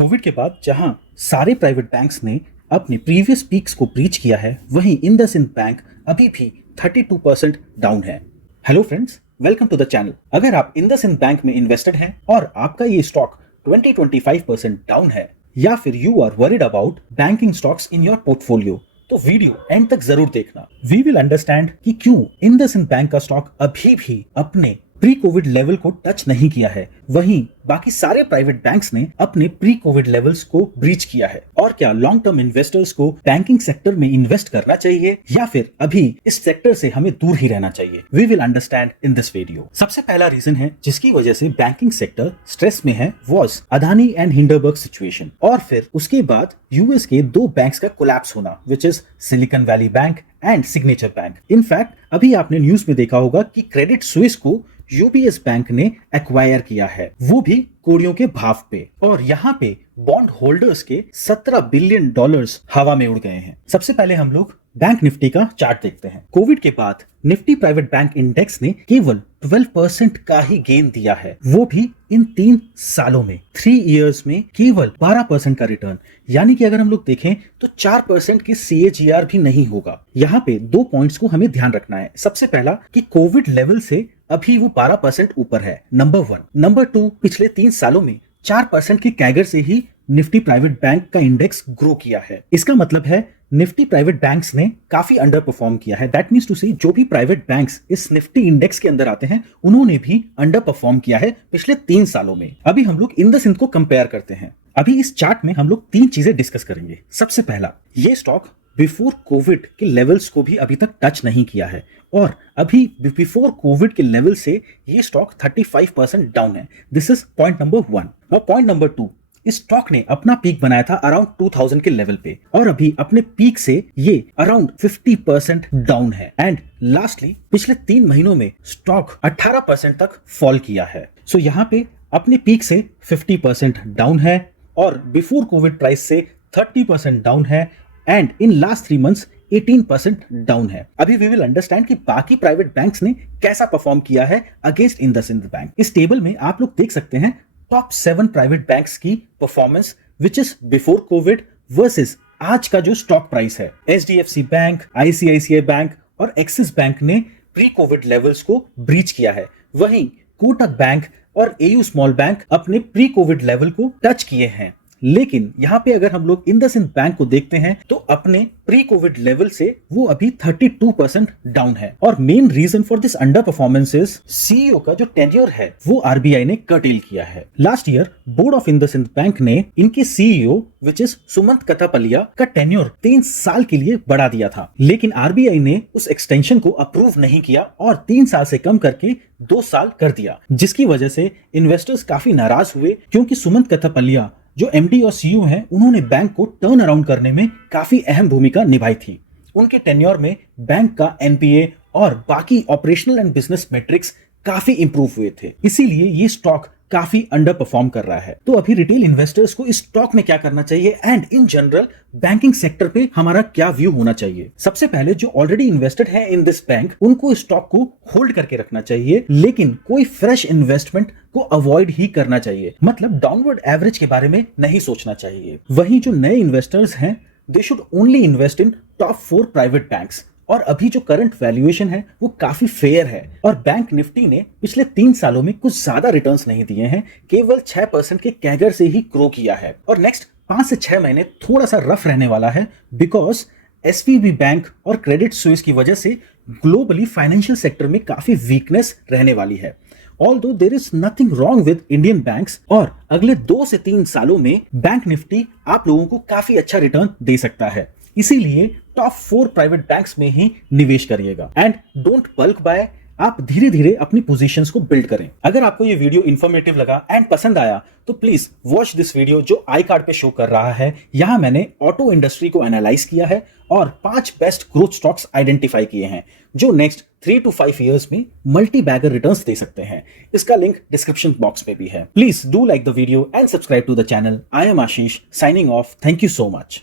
Covid के बाद जहां सारे प्राइवेट बैंक्स ने अपने प्रीवियस पीक्स को ब्रीच किया है, वहीं इंडसइंड बैंक अभी भी 32% डाउन है। Hello friends, welcome to the channel. अगर आप इंडसइंड बैंक में इन्वेस्टेड हैं और आपका ये स्टॉक 20-25% डाउन है, या फिर you are worried about banking stocks in your portfolio, तो वीडियो एंड तक जरूर देखना। वी विल अंडरस्टैंड कि क्यों इंडसइंड बैंक का स्टॉक अभी भी अपने प्री कोविड लेवल को टच नहीं किया है, वहीं बाकी सारे प्राइवेट बैंक्स ने अपने प्री कोविड लेवल्स को ब्रीच किया है, और क्या लॉन्ग टर्म इन्वेस्टर्स को बैंकिंग सेक्टर में इन्वेस्ट करना चाहिए या फिर अभी इस सेक्टर से हमें दूर ही रहना चाहिए। We will understand in this video. सबसे पहला रीजन है जिसकी वजह से बैंकिंग सेक्टर स्ट्रेस में है, was Adani and Hindenburg situation, और फिर उसके बाद यूएस के दो बैंक्स का कोलैप्स होना, which is silicon valley bank and signature bank. In fact अभी आपने न्यूज में देखा होगा कि क्रेडिट स्विस को यूबीएस बैंक ने एक्वायर किया है, वो भी कोड़ियों के भाव पे, और यहाँ पे बॉन्ड होल्डर्स के $17 बिलियन हवा में उड़ गए हैं। सबसे पहले हम लोग बैंक निफ्टी का चार्ट देखते हैं। कोविड के बाद निफ्टी प्राइवेट बैंक इंडेक्स ने केवल 12% का ही गेन दिया है, वो भी इन 3 सालों में। 3 इयर्स में केवल 12% का रिटर्न, यानी कि अगर हम लोग देखें तो 4% की CAGR भी नहीं होगा। यहाँ पे 2 पॉइंट्स को हमें ध्यान रखना है। सबसे पहला कि कोविड लेवल से अभी वो 12% ऊपर है, नंबर 1। नंबर 2, पिछले 3 सालों में 4% की कैगर से ही निफ्टी प्राइवेट बैंक का इंडेक्स ग्रो किया है। इसका मतलब है निफ्टी प्राइवेट बैंक्स ने काफी अंडर परफॉर्म किया है। दैट मीन्स टू से जो भी प्राइवेट बैंक्स इस निफ्टी इंडेक्स के अंदर आते हैं, उन्होंने भी अंडर परफॉर्म किया है पिछले 3 सालों में। अभी हम लोग इंडसइंड को कंपेयर करते हैं। अभी इस चार्ट में हम लोग 3 चीजें डिस्कस करेंगे। सबसे पहला, ये स्टॉक बिफोर कोविड के लेवल्स को भी अभी तक टच नहीं किया है, और अभी बिफोर कोविड के लेवल से ये स्टॉक 35% डाउन है। This is point number 1। और पॉइंट नंबर 2, इस स्टॉक ने अपना पीक बनाया था अराउंड 2000 के लेवल पे, और अभी अपने पीक से ये अराउंड 50% डाउन है। एंड लास्टली पिछले 3 महीनों में स्टॉक 18% तक फॉल किया है। सो यहाँ पे अपने पीक से 50% डाउन है, और बिफोर कोविड प्राइस से 30% डाउन है, and in last 3 months 18% down है। अभी वी विल अंडरस्टैंड कि बाकी प्राइवेट बैंक्स ने कैसा परफॉर्म किया है अगेंस्ट इंडसइंड बैंक। इस टेबल में आप लोग देख सकते हैं टॉप 7 प्राइवेट बैंक्स की performance, which is before Covid versus आज का जो स्टॉक प्राइस है। HDFC बैंक, ICICI बैंक और एक्सिस बैंक ने प्री कोविड लेवल्स को ब्रीच किया है, वहीं कोटक बैंक और AU स्मॉल बैंक अपने प्री कोविड लेवल को टच किए हैं। लेकिन यहाँ पे अगर हम लोग इंडसइंड बैंक को देखते हैं तो अपने प्री कोविड लेवल से वो अभी 32% डाउन है, और main reason for this under performance is CEO का जो टेन्योर है वो RBI ने कर्टेल किया है। Last year board of IndusInd bank ने इनके CEO विच इज सुमंत कथापलिया का टेन्योर 3 साल के लिए बढ़ा दिया था, लेकिन RBI ने उस एक्सटेंशन को अप्रूव नहीं किया और 3 साल से कम करके 2 साल कर दिया, जिसकी वजह से इन्वेस्टर्स काफी नाराज हुए, क्योंकि सुमंत कथापलिया जो MD और CEO हैं, उन्होंने बैंक को टर्न अराउंड करने में काफी अहम भूमिका निभाई थी। उनके टेन्योर में बैंक का NPA और बाकी ऑपरेशनल एंड बिजनेस मैट्रिक्स काफी इंप्रूव हुए थे, इसीलिए ये स्टॉक काफी अंडर परफॉर्म कर रहा है। तो अभी रिटेल इन्वेस्टर्स को इस स्टॉक में क्या करना चाहिए, and in general banking sector पे हमारा क्या व्यू होना चाहिए। सबसे पहले जो ऑलरेडी इन्वेस्टेड है इन दिस बैंक, उनको स्टॉक को होल्ड करके रखना चाहिए, लेकिन कोई फ्रेश इन्वेस्टमेंट को अवॉइड ही करना चाहिए, मतलब डाउनवर्ड एवरेज के बारे में नहीं सोचना चाहिए। वहीं जो नए इन्वेस्टर्स हैं, they should only invest in top 4 private banks, और अभी जो करंट वैल्यूएशन है वो काफी फेयर है, और बैंक निफ्टी ने पिछले 3 सालों में कुछ ज्यादा रिटर्न्स नहीं दिए हैं, केवल 6% के कैगर से ही ग्रो किया है। और नेक्स्ट 5 से 6 महीने थोड़ा सा रफ रहने वाला है, बिकॉज SVB बैंक और क्रेडिट स्विस की वजह से ग्लोबली फाइनेंशियल सेक्टर में काफी वीकनेस रहने वाली है। Although there is nothing wrong with Indian banks, और अगले 2 से 3 सालों में बैंक निफ्टी आप लोगों को काफी अच्छा रिटर्न दे सकता है, इसीलिए टॉप 4 प्राइवेट बैंक्स में ही निवेश करिएगा। एंड डोंट बल्क बाय, आप धीरे धीरे अपनी पोजीशंस को बिल्ड करें। अगर आपको ये वीडियो इंफॉर्मेटिव लगा एंड पसंद आया तो प्लीज वॉच दिस वीडियो जो आई कार्ड पे शो कर रहा है। यहाँ मैंने ऑटो इंडस्ट्री को एनालाइज किया है और 5 बेस्ट ग्रोथ स्टॉक्स आइडेंटिफाई किए हैं जो नेक्स्ट 3 to 5 इयर्स में मल्टी बैगर रिटर्न्स दे सकते हैं। इसका लिंक डिस्क्रिप्शन बॉक्स में भी है। Please do like the video and subscribe to the channel. I am Ashish signing off. Thank you so much.